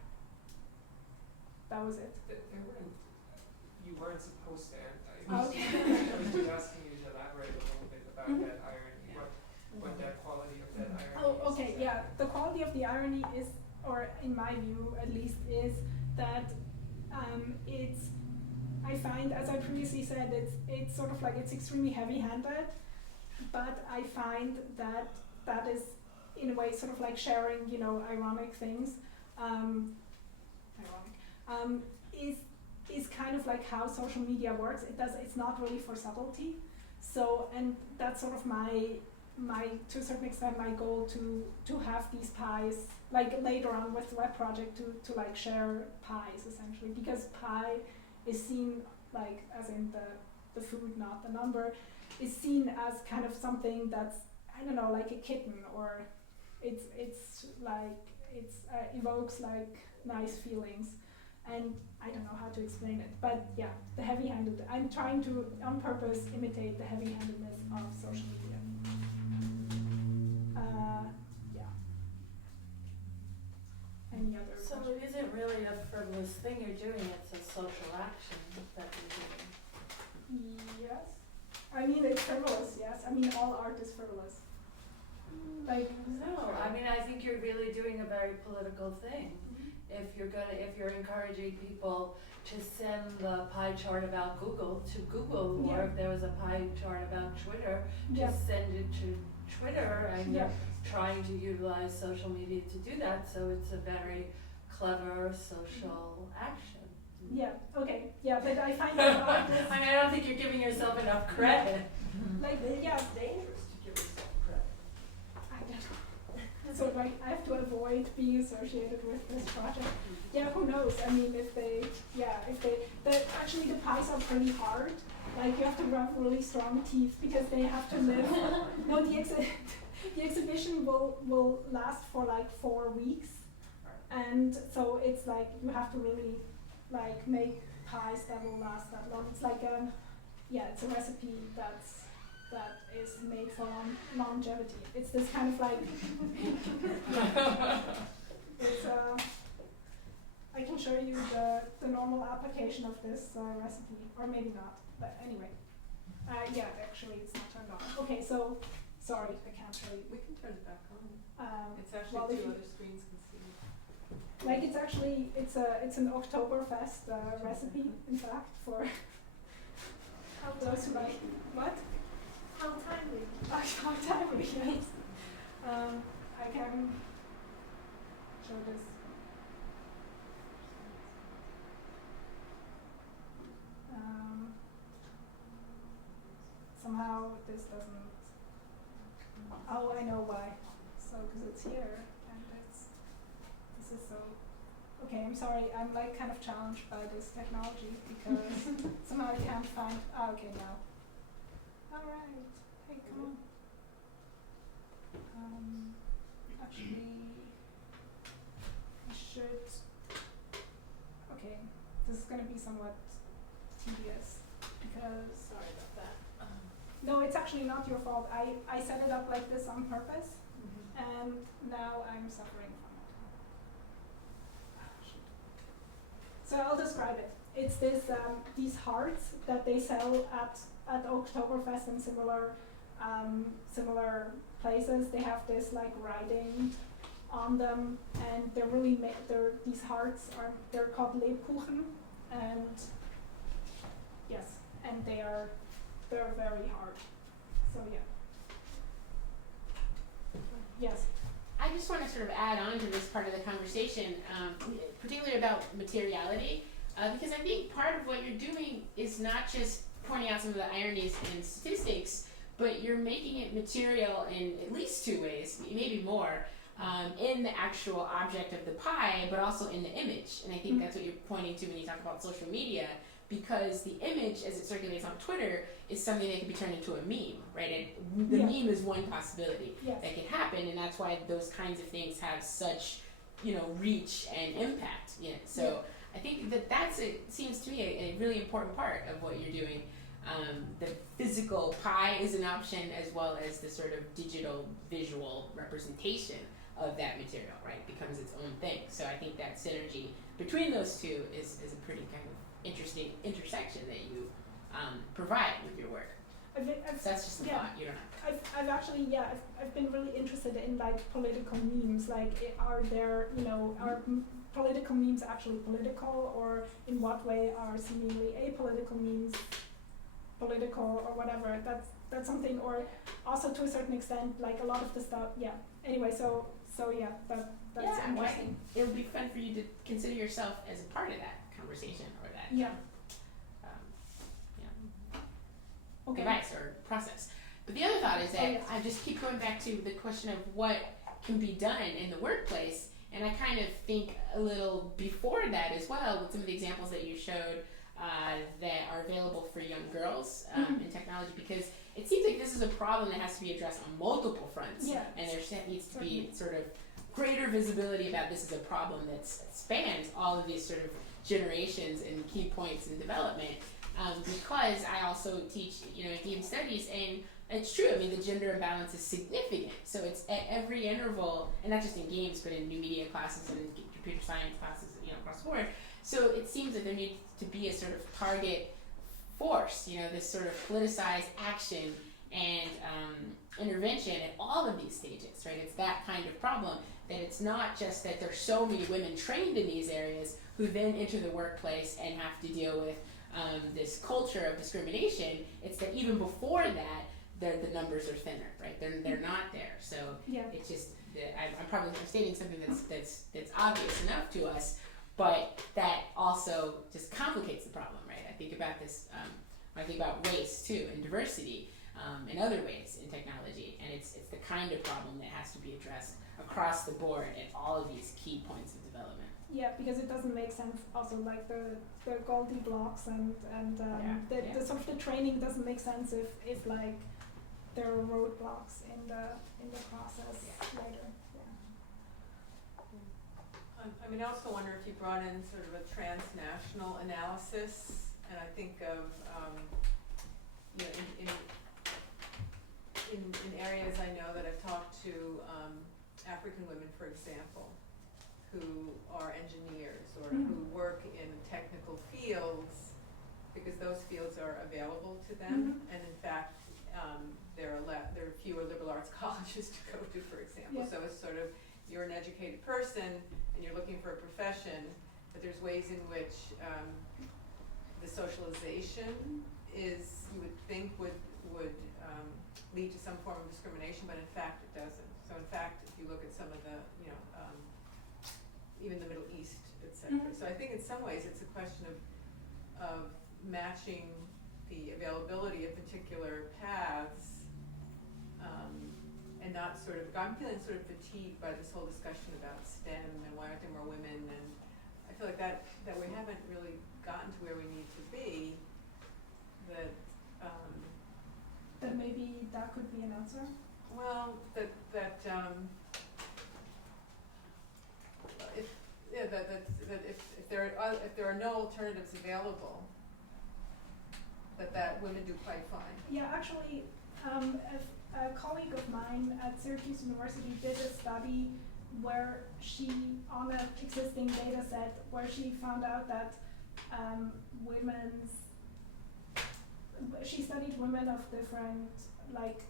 That was it. You weren't supposed to answer. Okay. I was just asking you to elaborate a little bit about that irony, what that quality of that irony is. Oh, okay, yeah. The quality of the irony is, or in my view at least, is that I find, as I previously said, it's sort of like it's extremely heavy-handed, but I find that is in a way sort of like sharing, ironic things. Is kind of like how social media works. It's not really for subtlety. So, and that's sort of my to a certain extent my goal to have these pies, like later on with the web project, to like share pies essentially, because pie is seen like as in the food, not the number, is seen as kind of something that's, I don't know, like a kitten, or it's like evokes like nice feelings, and I don't know how to explain it, but yeah, the heavy-handed. I'm trying to on purpose imitate the heavy-handedness of social media. Yeah. Any other? So it isn't really a frivolous thing you're doing, it's a social action that you're doing. Yes. I mean, it's frivolous, yes. I mean, all art is frivolous. Like, No, I mean, I think you're really doing a very political thing. If you're encouraging people to send the pie chart about Google to Google, or if there was a pie chart about Twitter, just send it to Twitter, and you're trying to utilize social media to do that, so it's a very clever social action. Yeah, okay, yeah, but I find that art is, I mean, I don't think you're giving yourself enough credit. like, yeah, It's dangerous to give yourself credit. I don't know. So like, I have to avoid being associated with this project. Yeah, who knows? I mean, actually the pies are pretty hard. Like, you have to have really strong teeth because they have to live. No, the exhibition will last for like 4 weeks, and so it's like you have to really like make pies that will last that long. It's like it's a recipe that is made for longevity. It's this kind of like it's I can show you the normal application of this recipe, or maybe not, but anyway. Actually it's not turned on. Okay, so sorry, I can't show you. We can turn it back on. It's well, actually if two you- other screens can see. Like, it's actually it's an Oktoberfest recipe, in fact, for those who like what? How timely. How timely, yes. I can show this. Somehow this doesn't. Oh, I know why. So, because it's here, and this is so. Okay, I'm sorry. I'm like kind of challenged by this technology because somehow I can't find. Okay, now. All right. Hey, come on. Actually, I should. Okay, this is going to be somewhat tedious because. Sorry about that. No, it's actually not your fault. I set it up like this on purpose, and now I'm suffering from it. Shoot. So I'll describe it. It's this these hearts that they sell at Oktoberfest and similar places. They have this like writing on them, and they're really these hearts they're called Lebkuchen, and yes, and they're very hard. So yeah. Yes. I just want to sort of add on to this part of the conversation, particularly about materiality, because I think part of what you're doing is not just pointing out some of the ironies in statistics, but you're making it material in at least 2 ways, maybe more, in the actual object of the pie, but also in the image. And I think that's what you're pointing to when you talk about social media, because the image as it circulates on Twitter is something that can be turned into a meme, right? And the meme is one possibility that can happen, and that's why those kinds of things have such, reach and impact. So I think that's seems to me a really important part of what you're doing. The physical pie is an option, as well as the sort of digital visual representation of that material, right, becomes its own thing. So I think that synergy between those two is a pretty kind of interesting intersection that you provide with your work. I've, So that's just a thought, you don't have. I've actually, I've been really interested in like political memes. Like, are there, are political memes actually political, or in what way are seemingly apolitical memes political, or whatever? That's something, or also to a certain extent, like a lot of the stuff. Yeah. Anyway, so that's Well, I interesting. think it would be fun for you to consider yourself as a part of that conversation or that Okay. device or process. But the other thought is that I just keep going back to the question of what can be done in the workplace, and I kind of think a little before that as well with some of the examples that you showed that are available for young girls in technology, because it seems like this is a problem that has to be addressed on multiple fronts, and there needs to be sort of greater visibility about this as a problem that spans all of these sort of generations and key points in development. Because I also teach, game studies, and it's true. I mean, the gender imbalance is significant. So it's at every interval, and not just in games, but in new media classes and in computer science classes, across the board. So it seems that there needs to be a sort of target force, this sort of politicized action and intervention at all of these stages, right? It's that kind of problem, that it's not just that there's so many women trained in these areas who then enter the workplace and have to deal with this culture of discrimination. It's that even before that, the numbers are thinner, right? They're not there. So it's just I'm stating something that's obvious enough to us, but that also just complicates the problem, right? I think about this when I think about race too, and diversity in other ways in technology, and it's the kind of problem that has to be addressed across the board at all of these key points of development. Yeah, because it doesn't make sense. Also, like the Goldie blocks and the sort of the training doesn't make sense if like there are roadblocks in the process later. I also wonder if you brought in sort of a transnational analysis, and I think of in areas I know that I've talked to African women, for example, who are engineers or who work in technical fields, because those fields are available to them, and in fact there are fewer liberal arts colleges to go to, for example. So it's sort of, you're an educated person and you're looking for a profession, but there's ways in which the socialization is, you would think, would lead to some form of discrimination, but in fact it doesn't. So in fact, if you look at some of the, even the Middle East, etc. So I think in some ways it's a question of matching the availability of particular paths, and not sort of, I'm feeling sort of fatigued by this whole discussion about STEM and why aren't there more women, and I feel like that we haven't really gotten to where we need to be, that maybe that could be an answer. well, that if there are no alternatives available, that women do quite fine. Yeah, actually, a colleague of mine at Syracuse University did a study where she, on an existing data set, where she found out that she studied women of different, like,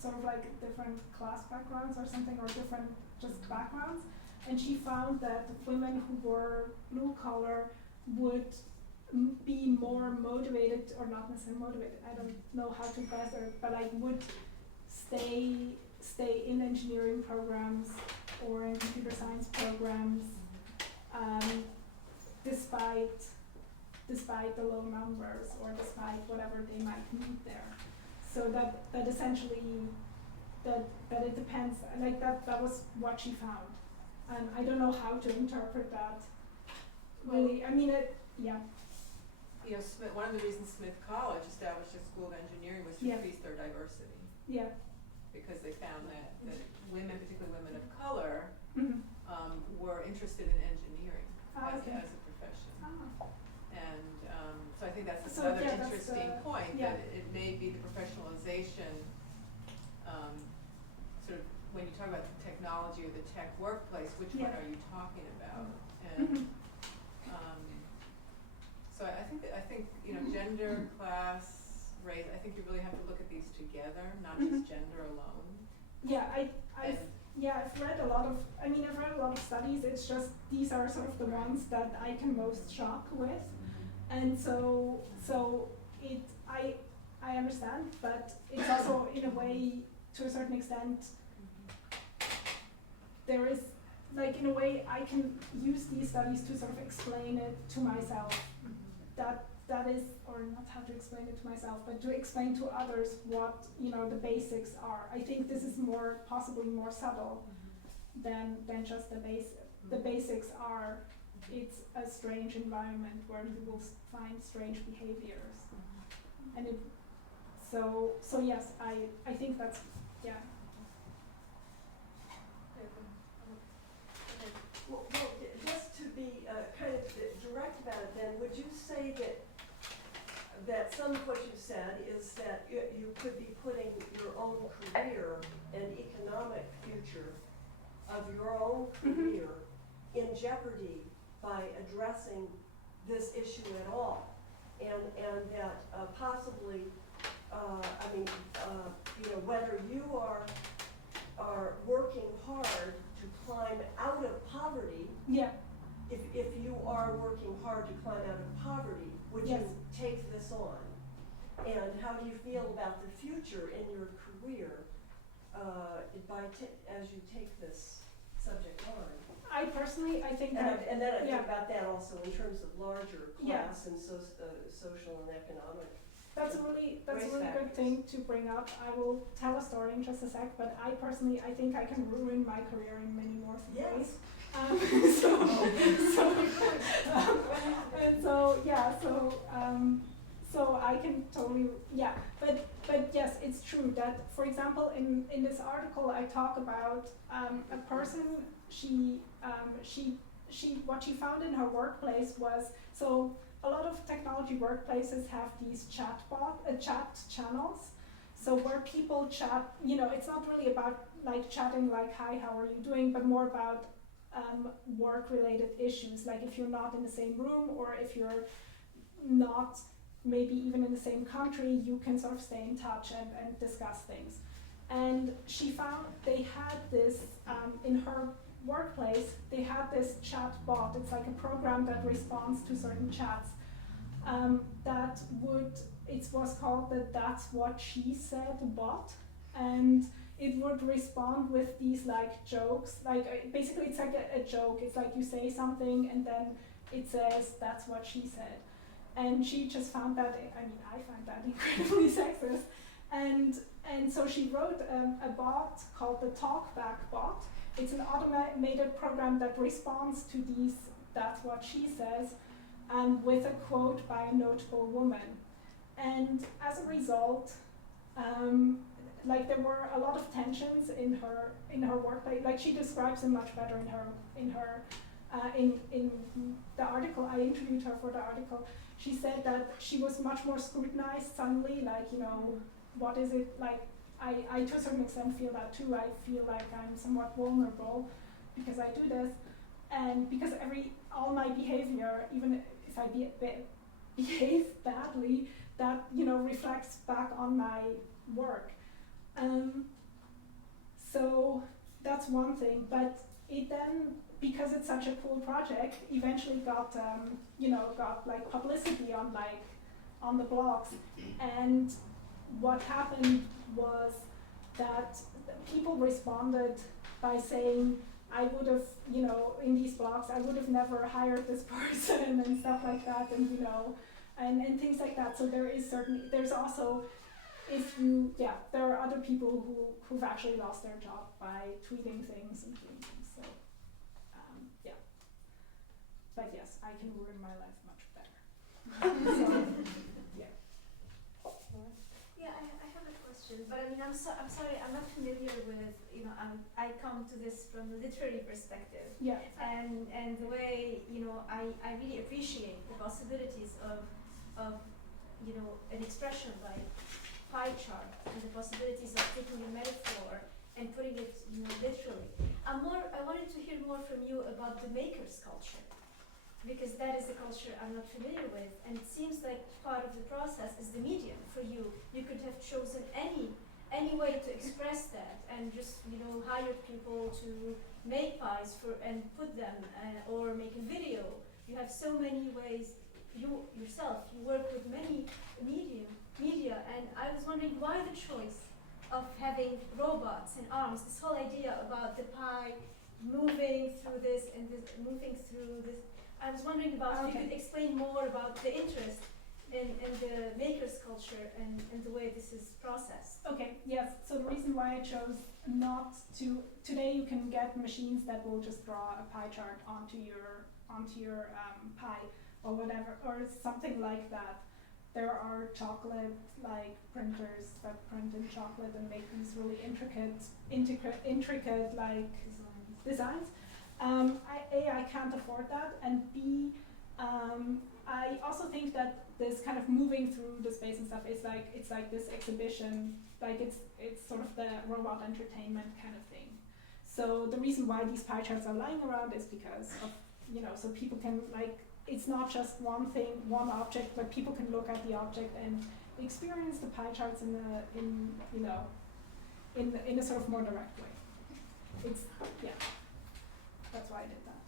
sort of like different class backgrounds or something, or different just backgrounds, and she found that women who were blue collar would be more motivated, or not necessarily motivated, I don't know how to best it, but like would stay in engineering programs or in computer science programs, despite the low numbers, or despite whatever they might need there. So that essentially that it depends, like that was what she found, and I don't know how to interpret that really. I mean, you know, one of the reasons Smith College established a school of engineering was to Yeah. increase their diversity, Yeah. because they found that women, particularly women of color, Mhm. were interested in engineering Ah, okay. as a profession. Ah. And so I think that's So, another yeah, that's interesting the- point, yeah. that it may be the professionalization, sort of, when you talk about the technology or the tech workplace, which one Yeah. are you talking about? And Mhm. so I think, you know, gender, class, race, I think you really have to look at these together, not Mhm. just gender alone. Yeah, I've And read a lot of, I've read a lot of studies, it's just, these are sort of the ones that I can most shock with. And so I understand, but it's also in a way, to a certain extent, there is, like, in a way, I can use these studies to sort of explain it to myself. That is, or not how to explain it to myself, but to explain to others what, you know, the basics are. I think this is possibly more subtle than just the basics. The basics are, it's a strange environment where you will find strange behaviors. And so yes, I think that's, yeah. Well, just to be kind of direct about it then, would you say that some of what you said is that you could be putting your own career and economic future of your own career in jeopardy by addressing this issue at all? And that possibly, you know, whether you are working hard to climb out of poverty, Yeah. if you are working hard to climb out of poverty, would Yes. you take this on? And how do you feel about the future in your career as you take this subject on? I personally, I think And that, then I think yeah. about that also in terms of larger Yeah. class and social and economic. that's a really Race good factors. thing to bring up. I will tell a story in just a sec, but I personally, I think I can ruin my career in many more Yes. ways. So I can totally, yeah, but yes, it's true that, for example, in this article I talk about a person, what she found in her workplace was, so a lot of technology workplaces have these chat channels, so where people chat, you know, it's not really about like chatting like, hi, how are you doing, but more about work-related issues, like if you're not in the same room or if you're not maybe even in the same country, you can sort of stay in touch and discuss things. And she found they had this, in her workplace, they had this chat bot. It's like a program that responds to certain chats. It was called the That's What She Said bot. And it would respond with these like jokes, like basically it's like a joke. It's like you say something and then it says, that's what she said. And she just found that, I find that incredibly sexist. And so she wrote a bot called the Talkback bot. It's an automated program that responds to these, that's what she says, with a quote by a notable woman. And as a result, like there were a lot of tensions in her workplace. Like she describes them much better in the article. I interviewed her for the article. She said that she was much more scrutinized suddenly, like, you know, what is it, like, I to a certain extent feel that too. I feel like I'm somewhat vulnerable because I do this, and because all my behavior, even if I behave badly, that, you know, reflects back on my work. So that's one thing, but it then, because it's such a cool project, eventually got like publicity on the blogs. And what happened was that people responded by saying, I would have, you know, in these blogs, I would have never hired this person and stuff like that, and, you know, and things like that. So there's also, there are other people who've actually lost their job by tweeting things and doing things. So, yeah. But yes, I can ruin my life much better. So, question, but I mean, I'm sorry, I'm not familiar with, you know, I come to this from a literary perspective. Yeah. And the way, you know, I really appreciate the possibilities of, you know, an expression like pie chart and the possibilities of taking a metaphor and putting it, you know, literally. I wanted to hear more from you about the maker's culture, because that is a culture I'm not familiar with, and it seems like part of the process is the medium for you. You could have chosen any way to express that, and just, you know, hired people to make pies and put them, or make a video. You have so many ways. You yourself, you work with many media, and I was wondering why the choice of having robots and arms. This whole idea about the pie moving through this and this, moving through this. I was wondering about if you could explain more about the interest in the maker's culture and the way this is processed. Okay, yes, so the reason why I chose not to, today you can get machines that will just draw a pie chart onto your pie or whatever, or something like that. There are chocolate like printers that print in chocolate and make these really intricate like designs. I can't afford that, and B, I also think that this kind of moving through the space and stuff is like, it's like this exhibition, like it's sort of the robot entertainment kind of thing. So the reason why these pie charts are lying around is because of, you know, so people can, like, it's not just one thing, one object, but people can look at the object and experience the pie charts in a sort of more direct way. It's, yeah, that's why I did that.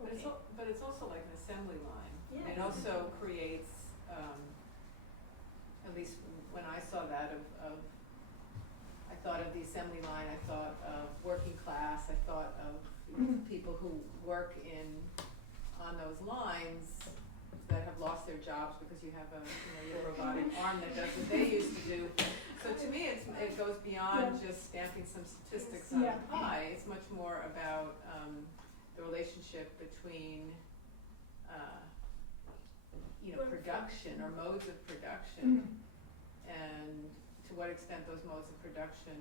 But but it's also like an assembly line. Yeah. It also creates, at least when I saw that I thought of the assembly line, I thought of working class, I thought of people who work on those lines that have lost their jobs because you have your robotic arm that does what they used to do. So to me, it goes beyond just stamping some statistics on a pie. It's much more about the relationship between production or modes of production, and to what extent those modes of production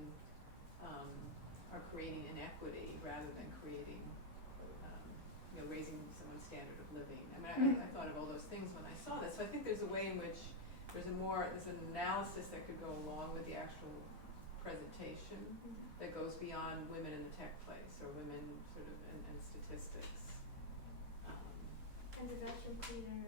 are creating inequity rather than creating, raising someone's standard of living. I mean, I thought of all those things when I saw this. So I think there's a way in which there's an analysis that could go along with the actual presentation that goes beyond women in the tech place or women sort of and statistics. And the vacuum cleaner.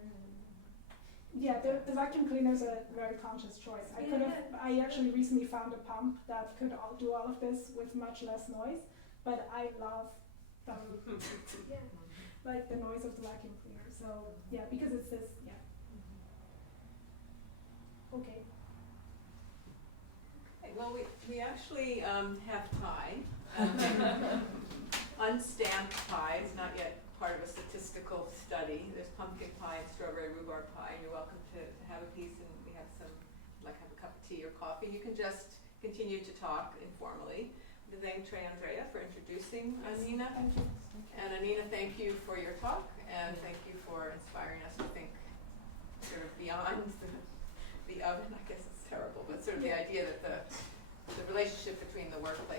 Yeah, the vacuum cleaner is a very conscious choice. I actually recently found a pump that could do all of this with much less noise, but I love like the noise of the vacuum cleaner. So yeah, because it's this, yeah. Okay. Okay, well, we actually have pie, unstamped pie. It's not yet part of a statistical study. There's pumpkin pie and strawberry rhubarb pie, and you're welcome to have a piece, and we have some, like have a cup of tea or coffee. You can just continue to talk informally. To thank Andrea for introducing Annina. Thank you. And Annina, thank you for your talk, and thank you for inspiring us to think sort of beyond the oven. I guess it's terrible, but sort of the idea that the relationship between the workplace